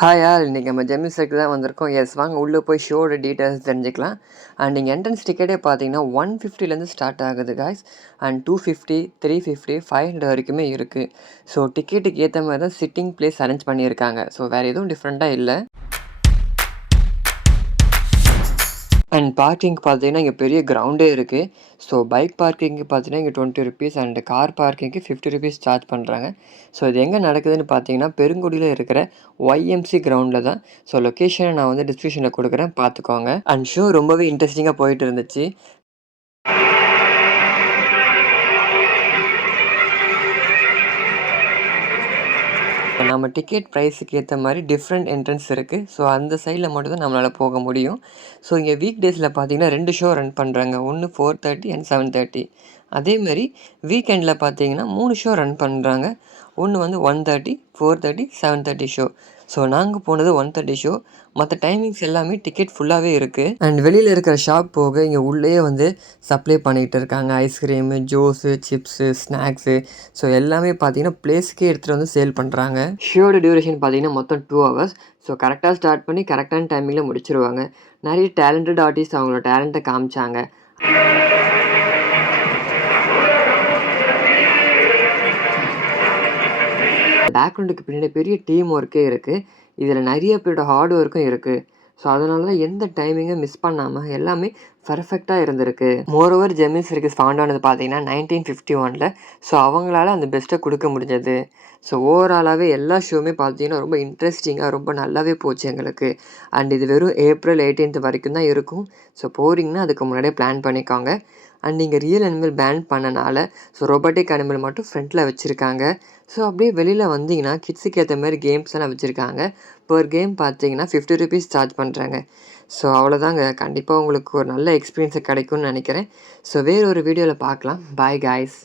Hi all, இன்றைக்கி நம்ம Gemini circle தான் வந்திருக்கோம். எஸ், வாங்க உள்ளே போய் ஷோட டீட்டெயில்ஸ் தெரிஞ்சுக்கலாம். அண்ட் நீங்கள் என்ட்ரன்ஸ் டிக்கெட்டே பார்த்தீங்கன்னா 150லேருந்து ஸ்டார்ட் ஆகுது காய்ஸ். அண்ட் 250, 350, 500 வரைக்குமே இருக்குது. ஸோ டிக்கெட்டுக்கு ஏற்ற மாதிரி தான் சிட்டிங் பிளேஸ் அரேஞ்ச் பண்ணியிருக்காங்க. ஸோ வேறு எதுவும் டிஃப்ரெண்ட்டாக இல்லை. அண்ட் பார்க்கிங் பார்த்தீங்கன்னா இங்கே பெரிய கிரவுண்டே இருக்குது. ஸோ பைக் பார்க்கிங்கு பார்த்தீங்கன்னா இங்கே 20 ருபீஸ் அண்ட் கார் பார்க்கிங்க்கு 50 ருபீஸ் சார்ஜ் பண்ணுறாங்க. ஸோ இது எங்கே நடக்குதுன்னு பார்த்தீங்கன்னா பெருங்குடியில் இருக்கிற ஒய்எம்சி கிரவுண்டில் தான். ஸோ லொக்கேஷனை நான் வந்து டிஸ்கிரிப்ஷனில் கொடுக்குறேன், பார்த்துக்கோங்க. அண்ட் ஷோ ரொம்பவே இன்ட்ரெஸ்டிங்காக போயிட்டு இருந்துச்சு. நம்ம டிக்கெட் ப்ரைஸுக்கு ஏற்ற மாதிரி டிஃப்ரெண்ட் என்ட்ரன்ஸ் இருக்குது. ஸோ அந்த சைடில் மட்டும் தான் நம்மளால் போக முடியும். ஸோ இங்கே வீக் டேஸில் பார்த்தீங்கன்னா 2 ஷோ ரன் பண்ணுறாங்க. ஒன்று 4:30 அண்ட் 7:30. அதேமாதிரி வீக்கெண்டில் பார்த்தீங்கன்னா 3 ஷோ ரன் பண்ணுறாங்க. ஒன்று வந்து 1:30, 4:30, 7:30 ஷோ. ஸோ நாங்கள் போனது 1:30 ஷோ. மற்ற டைமிங்ஸ் எல்லாமே டிக்கெட் ஃபுல்லாகவே இருக்குது. அண்ட் வெளியில் இருக்கிற ஷாப் போக இங்கே உள்ளேயே வந்து சப்ளை பண்ணிகிட்டு இருக்காங்க. Ice cream, juice, chips, snacks. So எல்லாமே பார்த்தீங்கன்னா பிளேஸ்க்கே எடுத்துகிட்டு வந்து சேல் பண்ணுறாங்க. ஷோட டியூரேஷன் பார்த்தீங்கன்னா மொத்தம் 2 hours. ஸோ கரெக்டாக ஸ்டார்ட் பண்ணி கரெக்டான டைமிங்கில் முடிச்சிருவாங்க. நிறைய டேலண்டட் ஆர்டிஸ்ட் அவங்களோட டேலண்ட்டை காமிச்சாங்க. பேக்ரவுண்டுக்கு பின்னாடி பெரிய டீம் ஒர்க்கே இருக்குது. இதில் நிறைய பேரோட ஹார்ட் ஒர்க்கும் இருக்குது. ஸோ அதனால தான் எந்த டைமிங்கை மிஸ் பண்ணாமல் எல்லாமே பர்ஃபெக்டாக இருந்திருக்கு. மோரோவர் ஜெமினி சர்க்கிள்ஸ் ஃபவுண்ட் ஆனது பார்த்தீங்கன்னா 1951. ஸோ அவங்களால அந்த பெஸ்ட்டை கொடுக்க முடிஞ்சது. ஸோ ஓவராலாகவே எல்லா ஷோவுமே பார்த்தீங்கன்னா ரொம்ப இன்ட்ரெஸ்டிங்காக ரொம்ப நல்லாவே போச்சு எங்களுக்கு. அண்ட் இது வெறும் April 18 வரைக்கும் தான் இருக்கும். ஸோ போகிறீங்கன்னா அதுக்கு முன்னாடியே பிளான் பண்ணிக்கோங்க. அண்ட் இங்கே ரியல் அனிமல் பேன் பண்ணனால ஸோ ரொபோட்டிக் அனிமல் மட்டும் ஃப்ரண்ட்டில் வச்சுருக்காங்க. ஸோ அப்படியே வெளியில் வந்தீங்கன்னா கிட்ஸுக்கு ஏற்ற மாதிரி கேம்ஸ் எல்லாம் வச்சுருக்காங்க. பர் கேம் பார்த்தீங்கன்னா 50 ருபீஸ் சார்ஜ் பண்ணுறாங்க. ஸோ அவ்வளோதாங்க. கண்டிப்பாக உங்களுக்கு ஒரு நல்ல எக்ஸ்பீரியன்ஸை கிடைக்கும்னு நினைக்கிறேன். ஸோ வேறு ஒரு வீடியோவில் பார்க்கலாம். Bye guys.